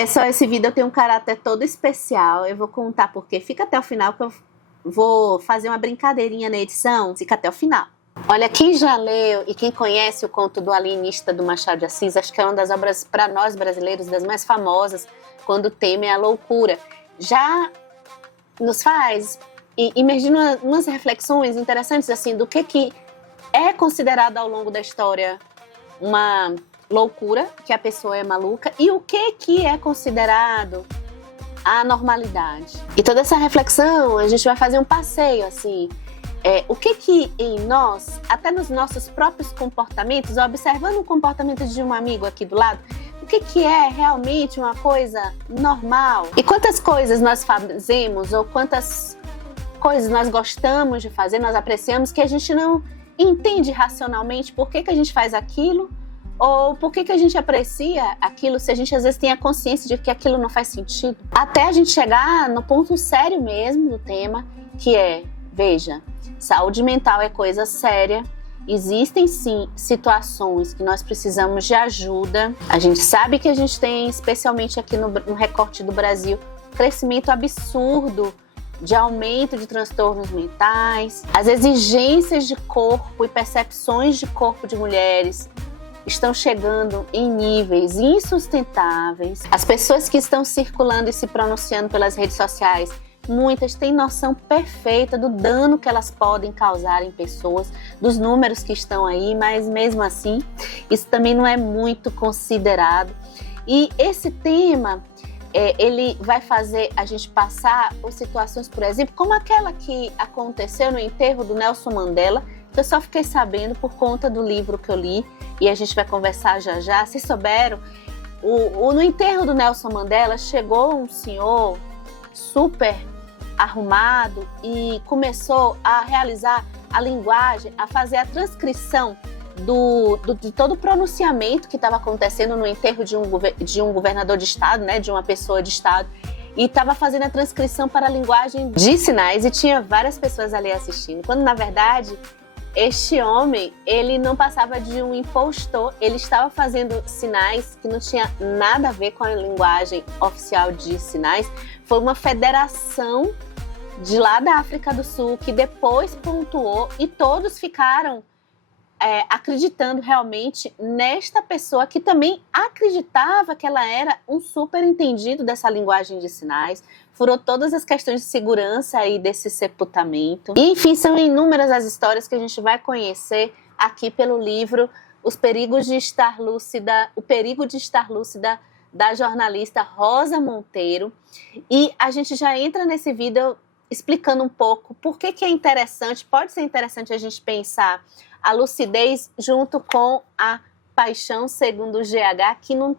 Pessoal, esse vídeo tem um caráter todo especial. Eu vou contar porque. Fica até o final que eu vou fazer uma brincadeirinha na edição. Fica até o final. Olha, quem já leu e quem conhece o conto do alienista do Machado de Assis, acho que é uma das obras, para nós brasileiros, das mais famosas, quando o tema é a loucura. Já nos faz imergir umas reflexões interessantes assim do que é considerado ao longo da história uma loucura, que a pessoa é maluca, e o que é considerado a normalidade. E toda essa reflexão, a gente vai fazer um passeio assim, o que em nós, até nos nossos próprios comportamentos, observando o comportamento de um amigo aqui do lado, o que é realmente uma coisa normal? E quantas coisas nós fazemos, ou quantas coisas nós gostamos de fazer, nós apreciamos, que a gente não entende racionalmente por que a gente faz aquilo, ou por que a gente aprecia aquilo, se a gente às vezes tem a consciência de que aquilo não faz sentido. Até a gente chegar no ponto sério mesmo do tema, que é, veja, saúde mental é coisa séria, existem sim situações que nós precisamos de ajuda. A gente sabe que a gente tem, especialmente aqui no recorte do Brasil, crescimento absurdo de aumento de transtornos mentais. As exigências de corpo e percepções de corpo de mulheres estão chegando em níveis insustentáveis. As pessoas que estão circulando e se pronunciando pelas redes sociais, muitas têm noção perfeita do dano que elas podem causar em pessoas, dos números que estão aí, mas mesmo assim, isso também não é muito considerado. E esse tema, ele vai fazer a gente passar por situações, por exemplo, como aquela que aconteceu no enterro do Nelson Mandela, que eu só fiquei sabendo por conta do livro que eu li, e a gente vai conversar já já. Vocês souberam, no enterro do Nelson Mandela chegou um senhor super arrumado e começou a realizar a linguagem, a fazer a transcrição de todo o pronunciamento que estava acontecendo no enterro de um governador de estado, né, de uma pessoa de estado, e estava fazendo a transcrição para a linguagem de sinais, e tinha várias pessoas ali assistindo, quando na verdade este homem, ele não passava de um impostor, ele estava fazendo sinais que não tinha nada a ver com a linguagem oficial de sinais. Foi uma federação de lá da África do Sul que depois pontuou, e todos ficaram acreditando realmente nesta pessoa que também acreditava que ela era um super entendido dessa linguagem de sinais, furou todas as questões de segurança aí desse sepultamento. E, enfim, são inúmeras as histórias que a gente vai conhecer aqui pelo livro O Perigo de Estar Lúcida, da jornalista Rosa Monteiro. E a gente já entra nesse vídeo explicando um pouco por que é interessante, pode ser interessante a gente pensar a lucidez junto com a paixão segundo o GH, que não,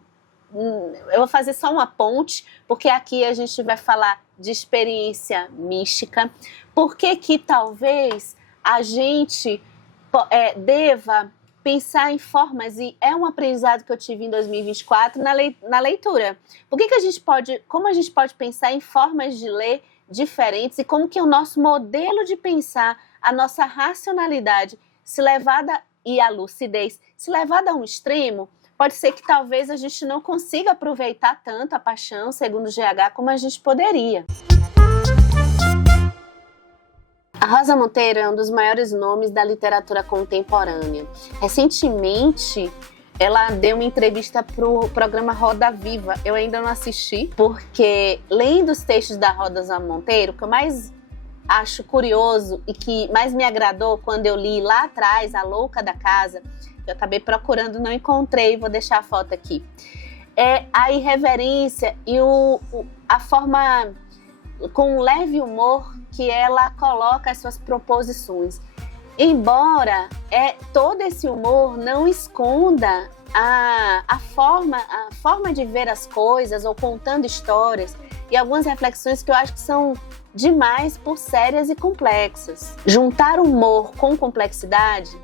eu vou fazer só uma ponte, porque aqui a gente vai falar de experiência mística, por que talvez a gente deva pensar em formas, e é um aprendizado que eu tive em 2024 na leitura. Como a gente pode pensar em formas de ler diferentes, e como que o nosso modelo de pensar, a nossa racionalidade, se levada, e a lucidez, se levada a um extremo, pode ser que talvez a gente não consiga aproveitar tanto a paixão, segundo o GH, como a gente poderia. A Rosa Monteiro é um dos maiores nomes da literatura contemporânea. Recentemente, ela deu uma entrevista para o programa Roda Viva. Eu ainda não assisti, porque lendo os textos da Rosa Monteiro, o que eu mais acho curioso e que mais me agradou quando eu li lá atrás, A Louca da Casa, eu acabei procurando, não encontrei, vou deixar a foto aqui, é a irreverência e a forma, com um leve humor, que ela coloca as suas proposições. Embora todo esse humor não esconda a forma de ver as coisas, ou contando histórias, e algumas reflexões que eu acho que são demais por sérias e complexas. Juntar humor com complexidade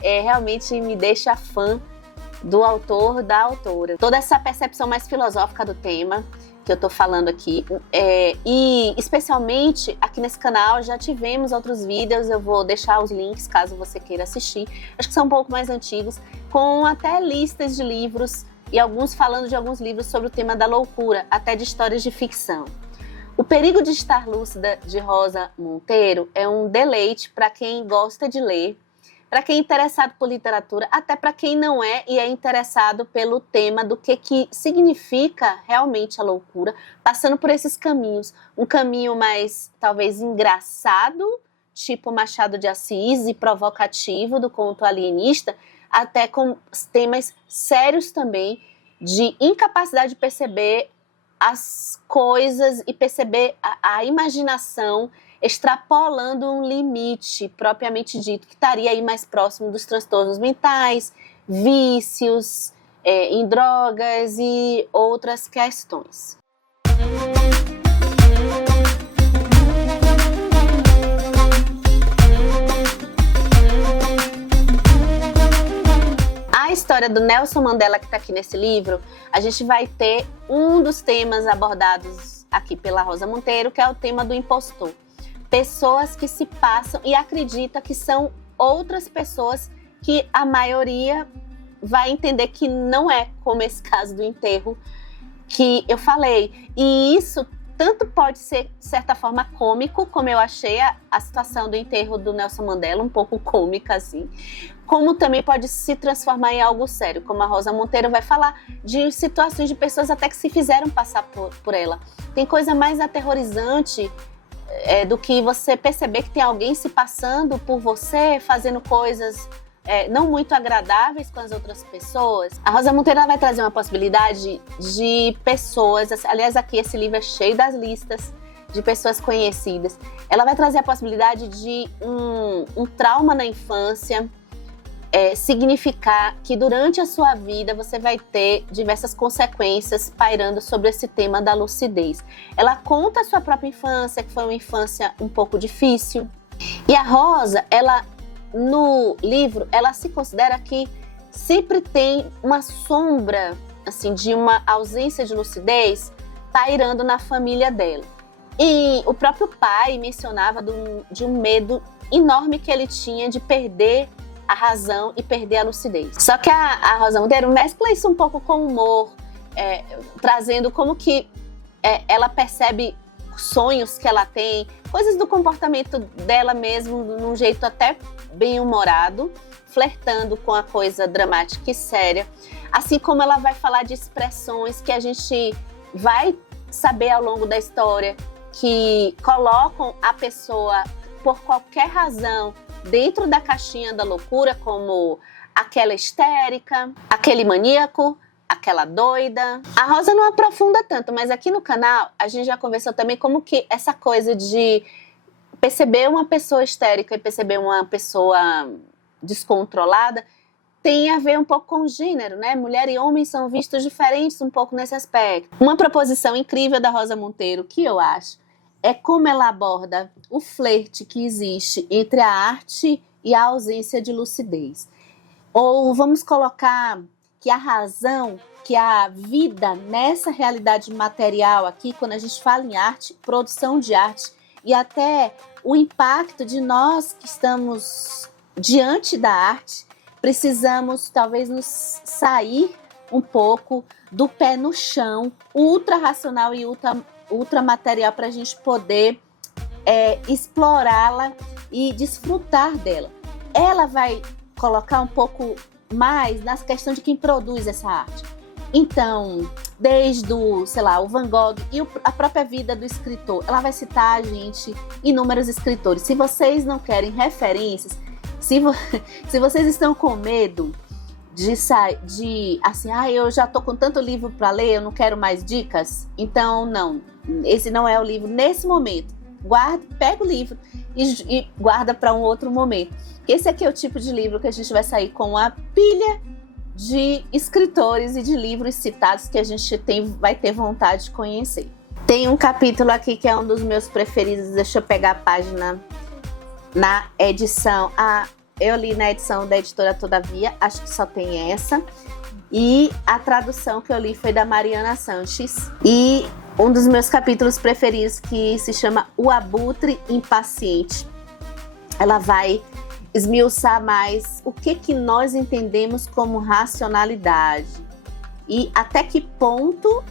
realmente me deixa fã do autor, da autora. Toda essa percepção mais filosófica do tema que eu tô falando aqui, e especialmente aqui nesse canal já tivemos outros vídeos, eu vou deixar os links caso você queira assistir, acho que são um pouco mais antigos, com até listas de livros e alguns falando de alguns livros sobre o tema da loucura, até de histórias de ficção. O Perigo de Estar Lúcida, de Rosa Monteiro, é um deleite para quem gosta de ler, para quem é interessado por literatura, até para quem não é e é interessado pelo tema do que significa realmente a loucura, passando por esses caminhos. Um caminho mais, talvez, engraçado, tipo Machado de Assis, e provocativo, do conto alienista, até com temas sérios também, de incapacidade de perceber as coisas e perceber a imaginação extrapolando um limite propriamente dito, que estaria aí mais próximo dos transtornos mentais, vícios, em drogas e outras questões. A história do Nelson Mandela, que está aqui nesse livro, a gente vai ter um dos temas abordados aqui pela Rosa Monteiro, que é o tema do impostor. Pessoas que se passam e acreditam que são outras pessoas, que a maioria vai entender que não é, como esse caso do enterro que eu falei. E isso tanto pode ser, de certa forma, cômico, como eu achei a situação do enterro do Nelson Mandela, um pouco cômica, assim, como também pode se transformar em algo sério, como a Rosa Monteiro vai falar de situações de pessoas até que se fizeram passar por ela. Tem coisa mais aterrorizante do que você perceber que tem alguém se passando por você, fazendo coisas não muito agradáveis com as outras pessoas. A Rosa Monteiro vai trazer uma possibilidade de pessoas, aliás, aqui esse livro é cheio das listas de pessoas conhecidas. Ela vai trazer a possibilidade de um trauma na infância significar que durante a sua vida você vai ter diversas consequências pairando sobre esse tema da lucidez. Ela conta a sua própria infância, que foi uma infância um pouco difícil. E a Rosa, no livro, ela se considera que sempre tem uma sombra, assim, de uma ausência de lucidez pairando na família dela. E o próprio pai mencionava de um medo enorme que ele tinha de perder a razão e perder a lucidez. Só que a Rosa Monteiro mescla isso um pouco com humor, trazendo como que ela percebe sonhos que ela tem, coisas do comportamento dela mesmo, num jeito até bem humorado, flertando com a coisa dramática e séria, assim como ela vai falar de expressões que a gente vai saber ao longo da história, que colocam a pessoa, por qualquer razão, dentro da caixinha da loucura, como aquela histérica, aquele maníaco, aquela doida. A Rosa não aprofunda tanto, mas aqui no canal a gente já conversou também como que essa coisa de perceber uma pessoa histérica e perceber uma pessoa descontrolada tem a ver um pouco com o gênero, né? Mulher e homem são vistos diferentes um pouco nesse aspecto. Uma proposição incrível da Rosa Monteiro, que eu acho, é como ela aborda o flerte que existe entre a arte e a ausência de lucidez. Ou vamos colocar que a razão, que a vida nessa realidade material aqui, quando a gente fala em arte, produção de arte, e até o impacto de nós que estamos diante da arte, precisamos talvez nos sair um pouco do pé no chão, ultra racional e ultra material, para a gente poder explorá-la e desfrutar dela. Ela vai colocar um pouco mais nas questões de quem produz essa arte. Então, desde o Van Gogh e a própria vida do escritor, ela vai citar, gente, inúmeros escritores. Se vocês não querem referências, se vocês estão com medo eu já tô com tanto livro para ler, eu não quero mais dicas, então não, esse não é o livro nesse momento. Pega o livro e guarda para um outro momento. Esse aqui é o tipo de livro que a gente vai sair com uma pilha de escritores e de livros citados que a gente vai ter vontade de conhecer. Tem um capítulo aqui que é um dos meus preferidos, deixa eu pegar a página na edição. Eu li na edição da editora Todavia, acho que só tem essa. E a tradução que eu li foi da Mariana Sanches. E um dos meus capítulos preferidos, que se chama O Abutre Impaciente. Ela vai esmiuçar mais o que nós entendemos como racionalidade. e até que ponto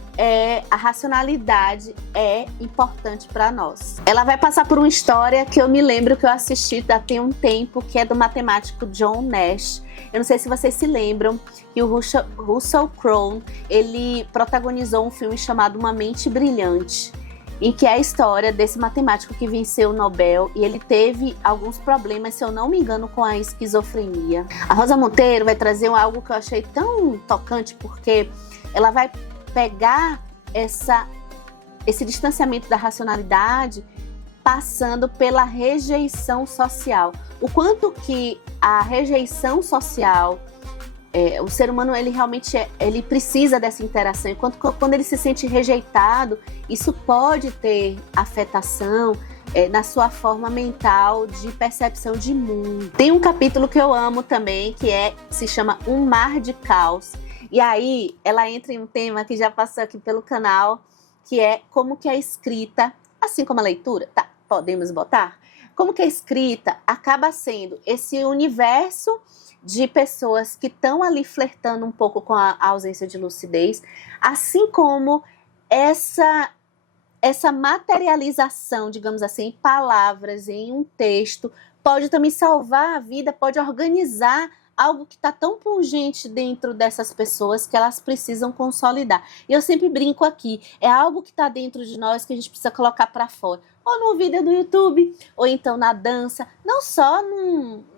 a racionalidade é importante para nós. Ela vai passar por uma história que eu me lembro que eu assisti já tem um tempo, que é do matemático John Nash. Eu não sei se vocês se lembram que o Russell Crowe, ele protagonizou um filme chamado Uma Mente Brilhante, em que é a história desse matemático que venceu o Nobel, e ele teve alguns problemas, se eu não me engano, com a esquizofrenia. A Rosa Monteiro vai trazer algo que eu achei tão tocante, porque ela vai pegar esse distanciamento da racionalidade passando pela rejeição social. O quanto que a rejeição social, o ser humano, ele realmente ele precisa dessa interação. E quando ele se sente rejeitado, isso pode ter afetação na sua forma mental de percepção de mundo. Tem um capítulo que eu amo também, que se chama Um Mar de Caos. E aí ela entra em um tema que já passou aqui pelo canal, que é como que a escrita, assim como a leitura, tá, podemos botar? Como que a escrita acaba sendo esse universo de pessoas que estão ali flertando um pouco com a ausência de lucidez, assim como essa materialização, digamos assim, em palavras, em um texto, pode também salvar a vida, pode organizar algo que está tão pungente dentro dessas pessoas que elas precisam consolidar. E eu sempre brinco aqui, é algo que está dentro de nós que a gente precisa colocar para fora. Ou no vídeo do YouTube, ou então na dança, não só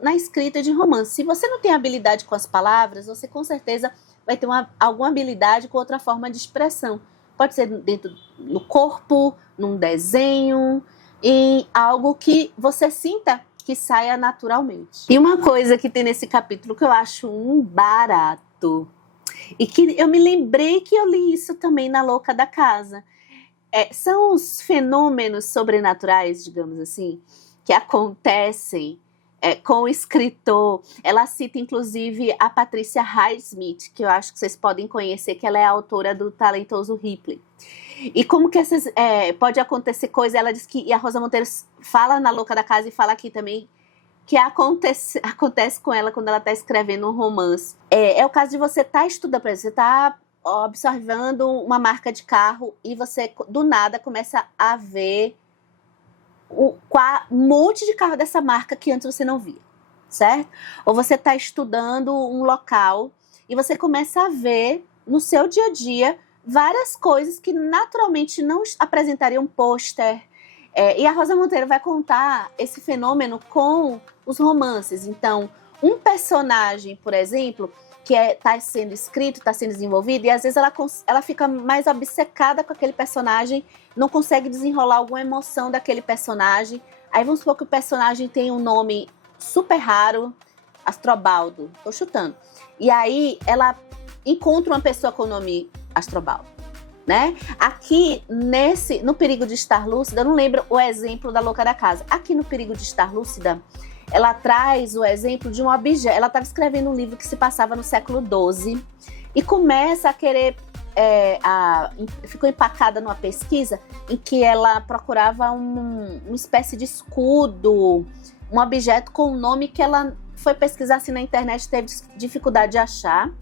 na escrita de romance. Se você não tem habilidade com as palavras, você com certeza vai ter alguma habilidade com outra forma de expressão. Pode ser dentro do corpo, num desenho, em algo que você sinta que saia naturalmente. E uma coisa que tem nesse capítulo que eu acho um barato, e que eu me lembrei que eu li isso também na Louca da Casa, são os fenômenos sobrenaturais, digamos assim, que acontecem com o escritor. Ela cita inclusive a Patricia Highsmith, que eu acho que vocês podem conhecer, que ela é a autora do Talentoso Ripley. E como que pode acontecer coisa, ela diz que, e a Rosa Monteiro fala na Louca da Casa e fala aqui também, que acontece com ela quando ela está escrevendo um romance. É o caso de você estar estudando, por exemplo, você está observando uma marca de carro e você do nada começa a ver um monte de carro dessa marca que antes você não via, certo? Ou você está estudando um local e você começa a ver no seu dia a dia várias coisas que naturalmente não apresentariam um pôster. E a Rosa Monteiro vai contar esse fenômeno com os romances. Então, um personagem, por exemplo, que está sendo escrito, está sendo desenvolvido, e às vezes ela fica mais obcecada com aquele personagem, não consegue desenrolar alguma emoção daquele personagem. Aí vamos supor que o personagem tem um nome super raro, Astrobaldo, tô chutando. E aí ela encontra uma pessoa com o nome Astrobaldo, né? Aqui, no Perigo de Estar Lúcida, eu não lembro o exemplo da Louca da Casa. Aqui no Perigo de Estar Lúcida, ela traz o exemplo de um objeto. Ela estava escrevendo um livro que se passava no século XII e começa a querer, ficou empacada numa pesquisa em que ela procurava uma espécie de escudo, um objeto com um nome que ela foi pesquisar assim na internet e teve dificuldade de achar,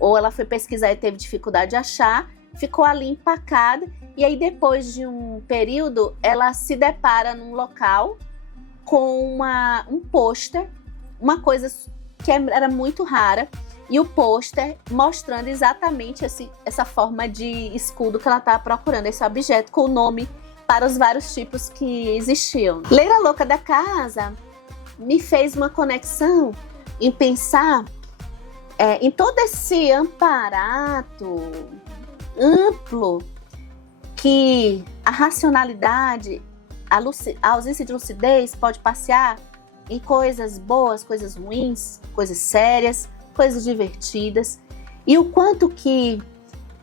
ou ela foi pesquisar e teve dificuldade de achar, ficou ali empacada, e aí depois de um período ela se depara num local com um pôster, uma coisa que era muito rara, e o pôster mostrando exatamente essa forma de escudo que ela estava procurando, esse objeto com o nome para os vários tipos que existiam. Ler A Louca da Casa me fez uma conexão em pensar em todo esse aparato amplo que a racionalidade, a ausência de lucidez pode passear em coisas boas, coisas ruins, coisas sérias, coisas divertidas, e o quanto que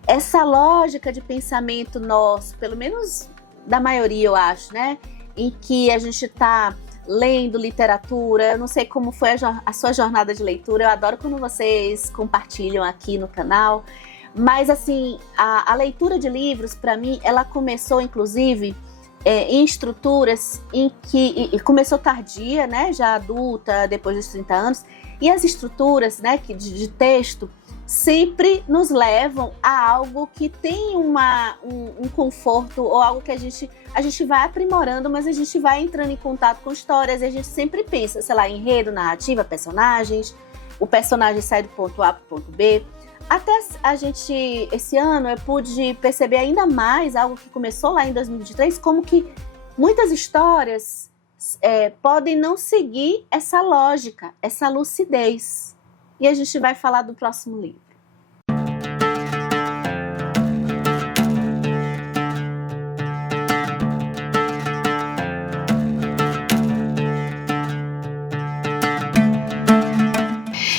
essa lógica de pensamento nosso, pelo menos da maioria eu acho, né, em que a gente está lendo literatura, eu não sei como foi a sua jornada de leitura, eu adoro quando vocês compartilham aqui no canal, mas assim, a leitura de livros, para mim, ela começou inclusive em estruturas em que começou tardia, né, já adulta, depois dos 30 anos, e as estruturas, né, de texto sempre nos levam a algo que tem um conforto, ou algo que a gente vai aprimorando, mas a gente vai entrando em contato com histórias e a gente sempre pensa, sei lá, enredo, narrativa, personagens, o personagem sai do ponto A para o ponto B. Até a gente, esse ano, eu pude perceber ainda mais algo que começou lá em 2023, como que muitas histórias podem não seguir essa lógica, essa lucidez. E a gente vai falar do próximo livro.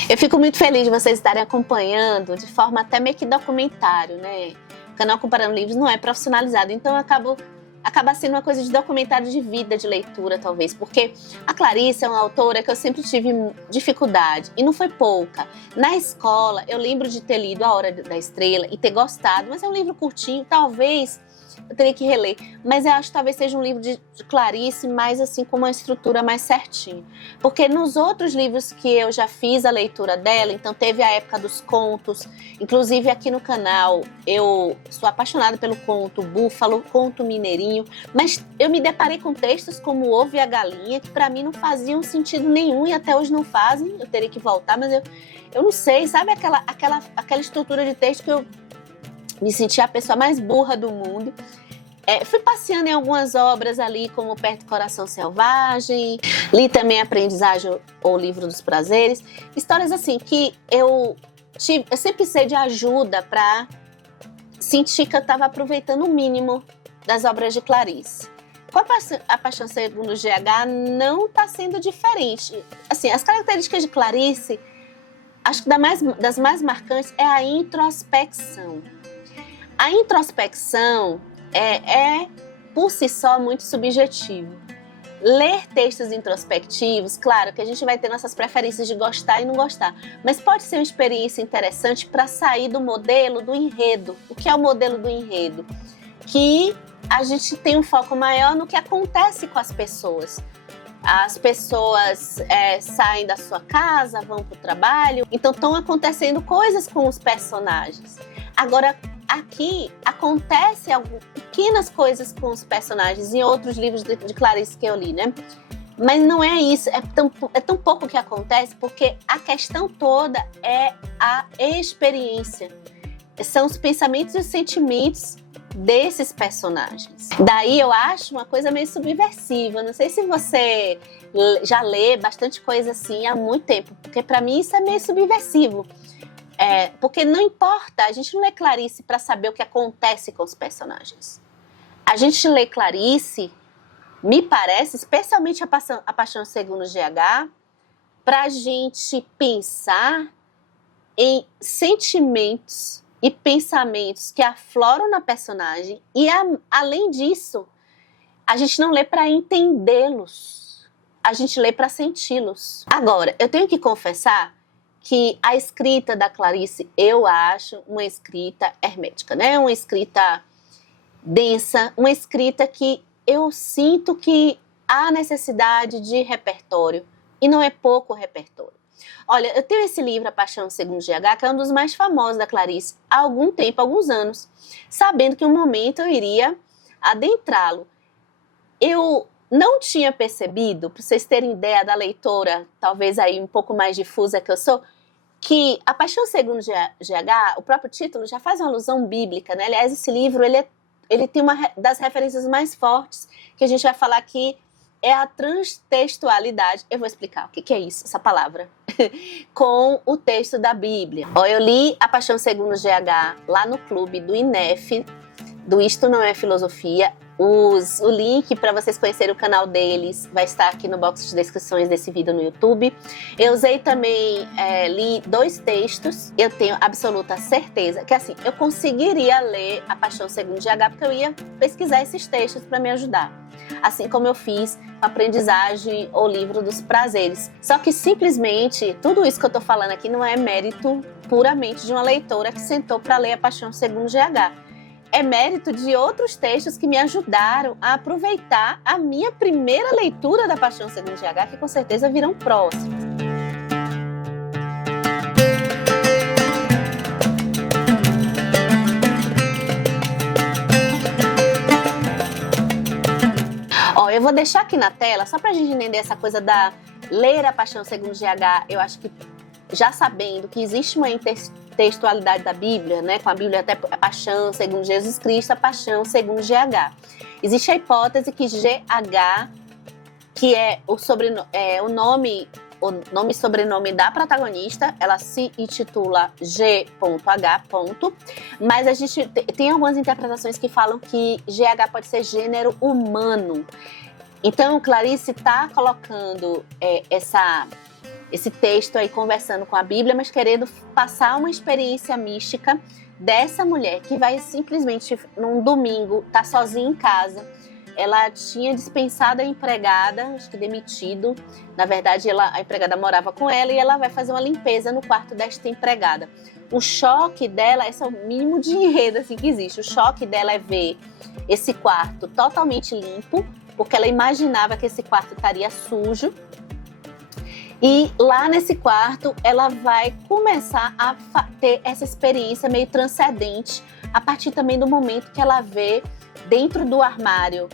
Eu fico muito feliz de vocês estarem acompanhando de forma até meio que documentário, né? O canal Comparando Livros não é profissionalizado, então acaba sendo uma coisa de documentário de vida, de leitura, talvez, porque a Clarice é uma autora que eu sempre tive dificuldade, e não foi pouca. Na escola, eu lembro de ter lido A Hora da Estrela e ter gostado, mas é um livro curtinho, talvez eu teria que reler, mas eu acho que talvez seja um livro de Clarice, mais assim, com uma estrutura mais certinha. Porque nos outros livros que eu já fiz a leitura dela, então teve a época dos contos, inclusive aqui no canal eu sou apaixonada pelo conto Búfalo, conto Mineirinho, mas eu me deparei com textos como O Ovo e a Galinha, que para mim não faziam sentido nenhum e até hoje não fazem, eu teria que voltar, mas eu não sei, sabe aquela estrutura de texto que eu me senti a pessoa mais burra do mundo. Fui passeando em algumas obras ali, como Perto do Coração Selvagem, li também Aprendizagem ou Livro dos Prazeres. Histórias assim que eu sempre precisei de ajuda para sentir que eu estava aproveitando o mínimo das obras de Clarice. Com a Paixão Segundo GH não está sendo diferente. Assim, as características de Clarice, acho que das mais marcantes é a introspecção. A introspecção é por si só muito subjetivo. Ler textos introspectivos, claro que a gente vai ter nossas preferências de gostar e não gostar, mas pode ser uma experiência interessante para sair do modelo do enredo. O que é o modelo do enredo? Que a gente tem um foco maior no que acontece com as pessoas. As pessoas saem da sua casa, vão para o trabalho, então estão acontecendo coisas com os personagens. Agora, aqui acontece pequenas coisas com os personagens em outros livros de Clarice que eu li, né? Mas não é isso, é tão pouco que acontece, porque a questão toda é a experiência. São os pensamentos e os sentimentos desses personagens. Daí eu acho uma coisa meio subversiva. Não sei se você já lê bastante coisa assim há muito tempo, porque para mim isso é meio subversivo. Porque não importa, a gente não lê Clarice para saber o que acontece com os personagens. A gente lê Clarice, me parece, especialmente a Paixão Segundo GH, para a gente pensar em sentimentos e pensamentos que afloram na personagem e, além disso, a gente não lê para entendê-los, a gente lê para senti-los. Agora, eu tenho que confessar que a escrita da Clarice, eu acho uma escrita hermética, né? Uma escrita densa, uma escrita que eu sinto que há necessidade de repertório, e não é pouco repertório. Olha, eu tenho esse livro, A Paixão Segundo GH, que é um dos mais famosos da Clarice há algum tempo, alguns anos, sabendo que um momento eu iria adentrá-lo. Eu não tinha percebido, para vocês terem ideia da leitora, talvez aí um pouco mais difusa que eu sou, que A Paixão Segundo GH, o próprio título já faz uma alusão bíblica, né? Aliás, esse livro ele tem uma das referências mais fortes que a gente vai falar aqui, é a transtextualidade. Eu vou explicar o que é isso, essa palavra, com o texto da Bíblia. Eu li A Paixão Segundo GH lá no clube do INEF, do Isto Não É Filosofia. O link para vocês conhecerem o canal deles vai estar aqui no box de descrições desse vídeo no YouTube. Eu usei também, li 2 textos. Eu tenho absoluta certeza que assim, eu conseguiria ler A Paixão Segundo GH, porque eu ia pesquisar esses textos para me ajudar. Assim como eu fiz com a Aprendizagem ou Livro dos Prazeres. Só que simplesmente, tudo isso que eu tô falando aqui não é mérito puramente de uma leitora que sentou para ler A Paixão Segundo GH. É mérito de outros textos que me ajudaram a aproveitar a minha primeira leitura da Paixão Segundo GH, que com certeza virão próximos. eu vou deixar aqui na tela, só pra gente entender essa coisa da ler a Paixão segundo GH. Eu acho que já sabendo que existe uma intertextualidade da Bíblia, né, com a Bíblia até a Paixão segundo Jesus Cristo, a Paixão segundo GH. Existe a hipótese que GH, que é o nome e sobrenome da protagonista, ela se intitula G.H. Mas a gente tem algumas interpretações que falam que GH pode ser gênero humano. Então, Clarice está colocando esse texto aí, conversando com a Bíblia, mas querendo passar uma experiência mística dessa mulher que vai simplesmente, num domingo, tá sozinha em casa. Ela tinha dispensado a empregada, acho que demitido. Na verdade, a empregada morava com ela e ela vai fazer uma limpeza no quarto desta empregada. O choque dela, esse é o mínimo de enredo assim, que existe. O choque dela é ver esse quarto totalmente limpo, porque ela imaginava que esse quarto estaria sujo. E lá nesse quarto, ela vai começar a ter essa experiência meio transcendente, a partir também do momento que ela vê dentro do armário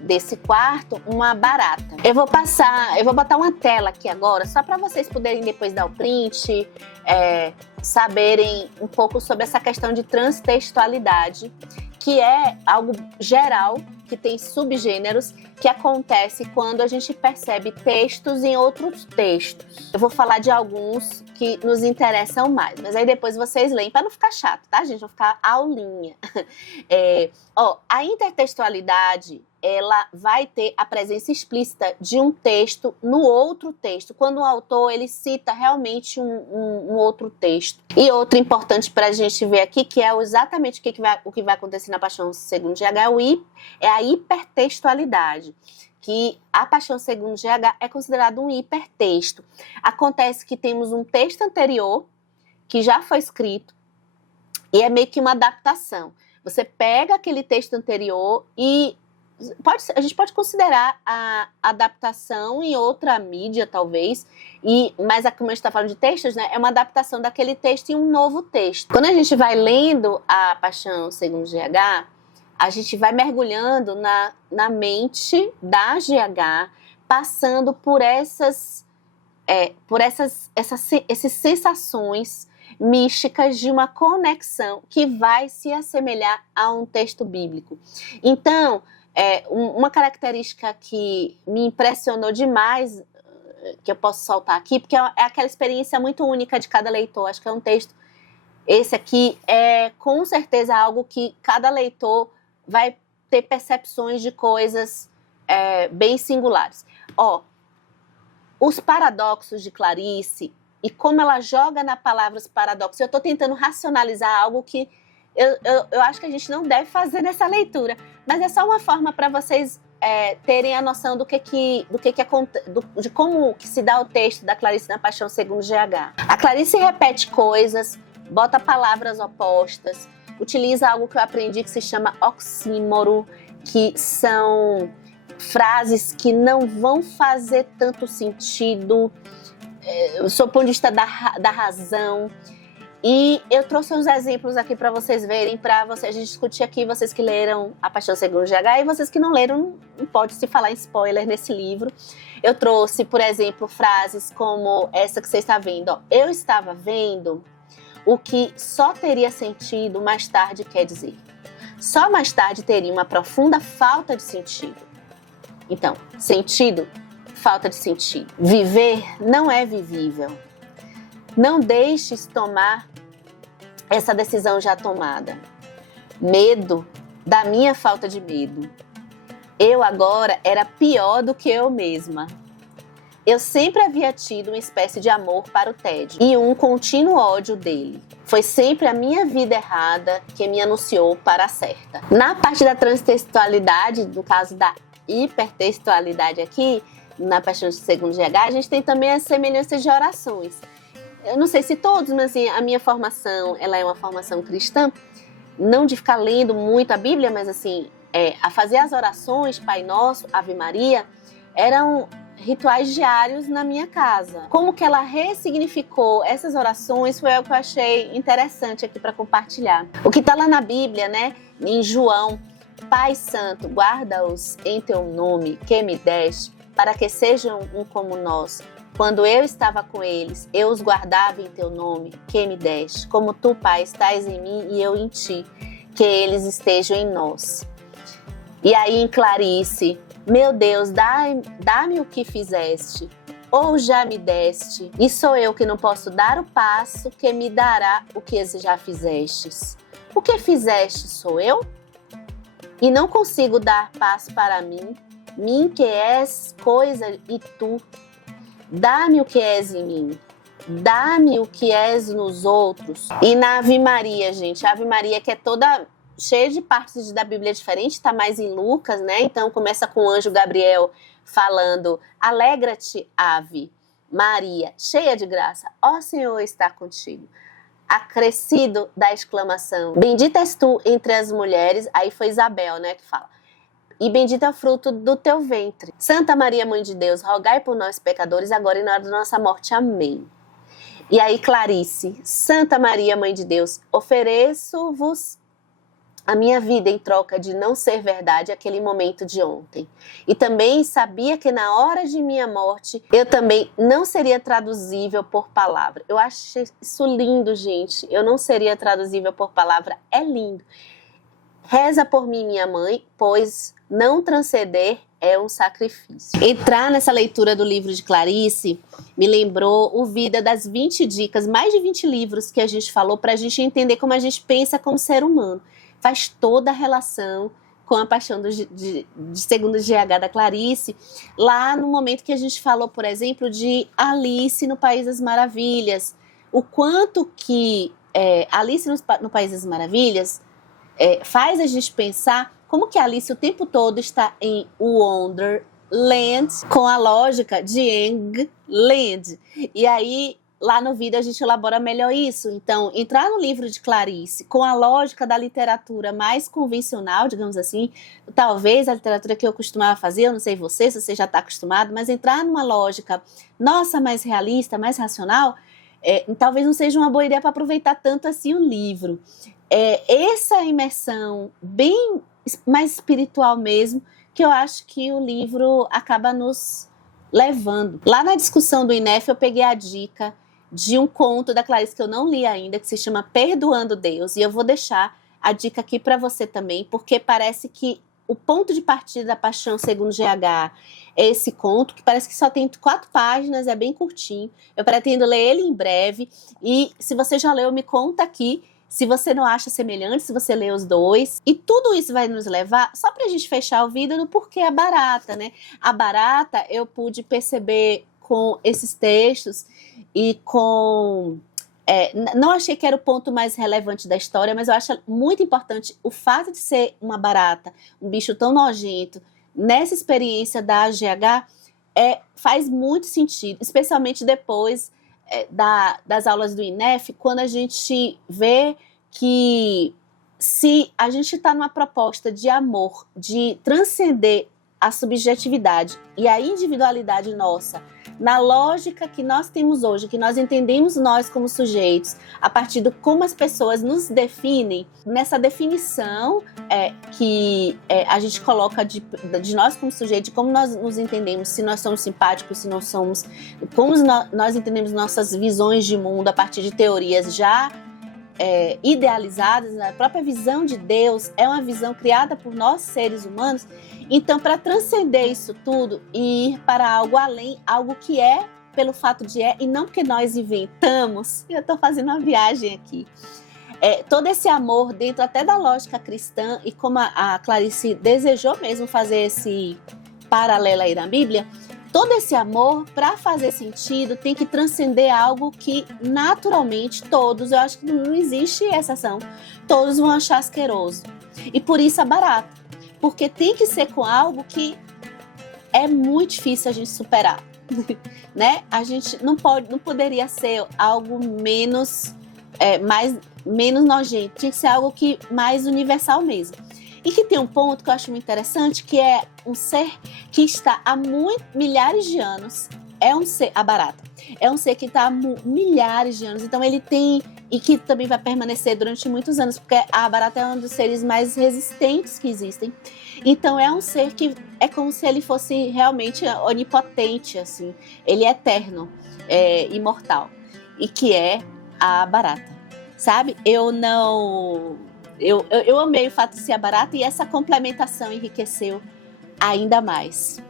desse quarto uma barata. Eu vou botar uma tela aqui agora, só para vocês poderem depois dar o print, saberem um pouco sobre essa questão de transtextualidade, que é algo geral, que tem subgêneros, que acontece quando a gente percebe textos em outros textos. Eu vou falar de alguns que nos interessam mais, mas aí depois vocês leem, para não ficar chato, tá, gente? Vou ficar aulinha. A intertextualidade, ela vai ter a presença explícita de um texto no outro texto, quando o autor ele cita realmente um outro texto. E outro importante para a gente ver aqui, que é exatamente o que vai acontecer na Paixão segundo GH, é a hipertextualidade, que a Paixão segundo GH é considerado um hipertexto. Acontece que temos um texto anterior, que já foi escrito, e é meio que uma adaptação. Você pega aquele texto anterior e a gente pode considerar a adaptação em outra mídia, talvez, mas como a gente está falando de textos, né, é uma adaptação daquele texto em um novo texto. Quando a gente vai lendo a Paixão segundo GH, a gente vai mergulhando na mente da GH, passando por essas sensações místicas de uma conexão que vai se assemelhar a um texto bíblico. Então, uma característica que me impressionou demais, que eu posso soltar aqui, porque é aquela experiência muito única de cada leitor. Acho que é um texto, esse aqui é com certeza algo que cada leitor vai ter percepções de coisas bem singulares. Os paradoxos de Clarice e como ela joga na palavra os paradoxos. Eu estou tentando racionalizar algo que eu acho que a gente não deve fazer nessa leitura, mas é só uma forma para vocês terem a noção de como que se dá o texto da Clarice na Paixão segundo GH. A Clarice repete coisas, bota palavras opostas, utiliza algo que eu aprendi que se chama oxímoro, que são frases que não vão fazer tanto sentido sob o ponto de vista da razão. E eu trouxe uns exemplos aqui para vocês verem, a gente discutir aqui, vocês que leram A Paixão segundo GH e vocês que não leram, não pode se falar em spoiler nesse livro. Eu trouxe, por exemplo, frases como essa que você está vendo. Eu estava vendo o que só teria sentido mais tarde quer dizer. Só mais tarde teria uma profunda falta de sentido. Então, sentido, falta de sentido. Viver não é vivível. Não deixes tomar essa decisão já tomada. Medo da minha falta de medo. Eu agora era pior do que eu mesma. Eu sempre havia tido uma espécie de amor para o tédio e um contínuo ódio dele. Foi sempre a minha vida errada que me anunciou para a certa. Na parte da transtextualidade, no caso da hipertextualidade aqui, na Paixão segundo GH, a gente tem também as semelhanças de orações. Eu não sei se todos, mas assim, a minha formação, ela é uma formação cristã, não de ficar lendo muito a Bíblia, mas assim, a fazer as orações, Pai Nosso, Ave Maria, eram rituais diários na minha casa. Como que ela ressignificou essas orações foi algo que eu achei interessante aqui para compartilhar. O que está lá na Bíblia, né, em João, Pai Santo, guarda-os em teu nome que me deste, para que sejam um como nós. Quando eu estava com eles, eu os guardava em teu nome que me deste. Como tu, Pai, estás em mim e eu em ti, que eles estejam em nós. E aí em Clarice, meu Deus, dá-me o que fizeste, ou já me deste, e sou eu que não posso dar o passo que me dará o que já fizestes. O que fizeste sou eu? E não consigo dar passo para mim que és coisa e tu. Dá-me o que és em mim, dá-me o que és nos outros. E na Ave Maria, gente, a Ave Maria que é toda cheia de partes da Bíblia diferentes, está mais em Lucas, né? Então começa com o anjo Gabriel falando: alegra-te, Ave Maria, cheia de graça, ó Senhor está contigo. Acrescido da exclamação: bendita és tu entre as mulheres. Aí foi Isabel, né, que fala: e bendito é o fruto do teu ventre. Santa Maria, Mãe de Deus, rogai por nós pecadores, agora e na hora da nossa morte. Amém. E aí Clarice: Santa Maria, Mãe de Deus, ofereço-vos a minha vida em troca de não ser verdade aquele momento de ontem. E também sabia que na hora de minha morte, eu também não seria traduzível por palavra. Eu acho isso lindo, gente. Eu não seria traduzível por palavra. É lindo. Reza por mim, minha mãe, pois não transcender é um sacrifício. Entrar nessa leitura do livro de Clarice me lembrou o Vida das 20 dicas, mais de 20 livros que a gente falou para a gente entender como a gente pensa como ser humano. Faz toda a relação com a paixão de segundo GH da Clarice, lá no momento que a gente falou, por exemplo, de Alice no País das Maravilhas. O quanto que Alice no País das Maravilhas faz a gente pensar como que Alice o tempo todo está em Wonderland com a lógica de England. E aí, lá no vídeo, a gente elabora melhor isso. Então, entrar no livro de Clarice com a lógica da literatura mais convencional, digamos assim, talvez a literatura que eu costumava fazer, eu não sei você, se você já está acostumado, mas entrar numa lógica nossa, mais realista, mais racional, talvez não seja uma boa ideia para aproveitar tanto assim o livro. Essa imersão bem mais espiritual mesmo, que eu acho que o livro acaba nos levando. Lá na discussão do INEF eu peguei a dica de um conto da Clarice que eu não li ainda, que se chama Perdoando Deus, e eu vou deixar a dica aqui para você também, porque parece que o ponto de partida da Paixão segundo GH é esse conto, que parece que só tem 4 páginas, é bem curtinho. Eu pretendo ler ele em breve, e se você já leu, me conta aqui se você não acha semelhante, se você lê os dois. E tudo isso vai nos levar, só pra gente fechar o vídeo, no porquê a barata, né? A barata eu pude perceber com esses textos e com... não achei que era o ponto mais relevante da história, mas eu acho muito importante o fato de ser uma barata, um bicho tão nojento. Nessa experiência da GH, faz muito sentido, especialmente depois das aulas do INEF, quando a gente vê que se a gente está numa proposta de amor, de transcender a subjetividade e a individualidade nossa, na lógica que nós temos hoje, que nós entendemos nós como sujeitos, a partir de como as pessoas nos definem, nessa definição que a gente coloca de nós como sujeitos, de como nós nos entendemos, se nós somos simpáticos, se não somos, como nós entendemos nossas visões de mundo a partir de teorias já idealizadas. A própria visão de Deus é uma visão criada por nós, seres humanos. Então, para transcender isso tudo e ir para algo além, algo que é pelo fato de e não porque nós inventamos, eu estou fazendo uma viagem aqui, todo esse amor dentro até da lógica cristã, e como a Clarice desejou mesmo fazer esse paralelo aí na Bíblia, todo esse amor, para fazer sentido, tem que transcender algo que naturalmente todos, eu acho que não existe exceção, todos vão achar asqueroso. E por isso é barato, porque tem que ser com algo que é muito difícil a gente superar, né? A gente não poderia ser algo menos nojento, tinha que ser algo que mais universal mesmo. E que tem um ponto que eu acho muito interessante, que é um ser que está há milhares de anos, a barata, é um ser que está há milhares de anos, então ele tem e que também vai permanecer durante muitos anos, porque a barata é um dos seres mais resistentes que existem. Então é um ser que é como se ele fosse realmente onipotente, assim. Ele é eterno, imortal, e que é a barata, sabe? Eu amei o fato de ser a barata, e essa complementação enriqueceu ainda mais.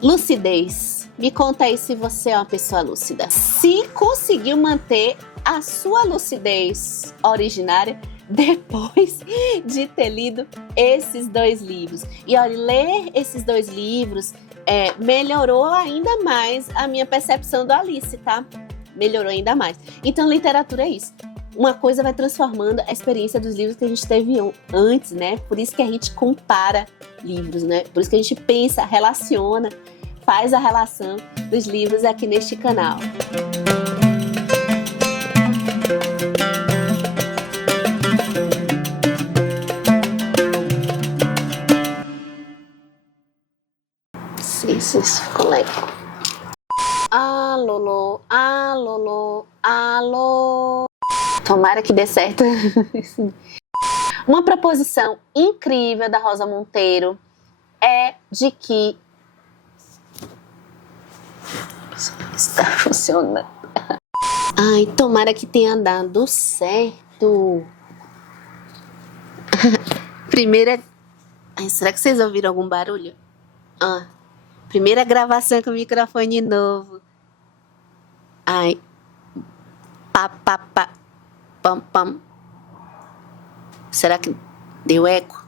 Lucidez. Me conta aí se você é uma pessoa lúcida. Se conseguiu manter a sua lucidez originária depois de ter lido esses 2 livros. E olha, ler esses 2 livros melhorou ainda mais a minha percepção do Alice, tá? Melhorou ainda mais. Então, literatura é isso. Uma coisa vai transformando a experiência dos livros que a gente teve antes, né? Por isso que a gente compara livros, né? Por isso que a gente pensa, relaciona, faz a relação dos livros aqui neste canal. Isso ficou legal. Alô, alô, alô. Tomara que dê certo. Uma proposição incrível da Rosa Monteiro é de que está funcionando. Ai, tomara que tenha dado certo. Primeira. Ai, será que vocês ouviram algum barulho? Primeira gravação com o microfone novo. Ai. Pá, pá, pá. Pam, pam. Será que deu eco?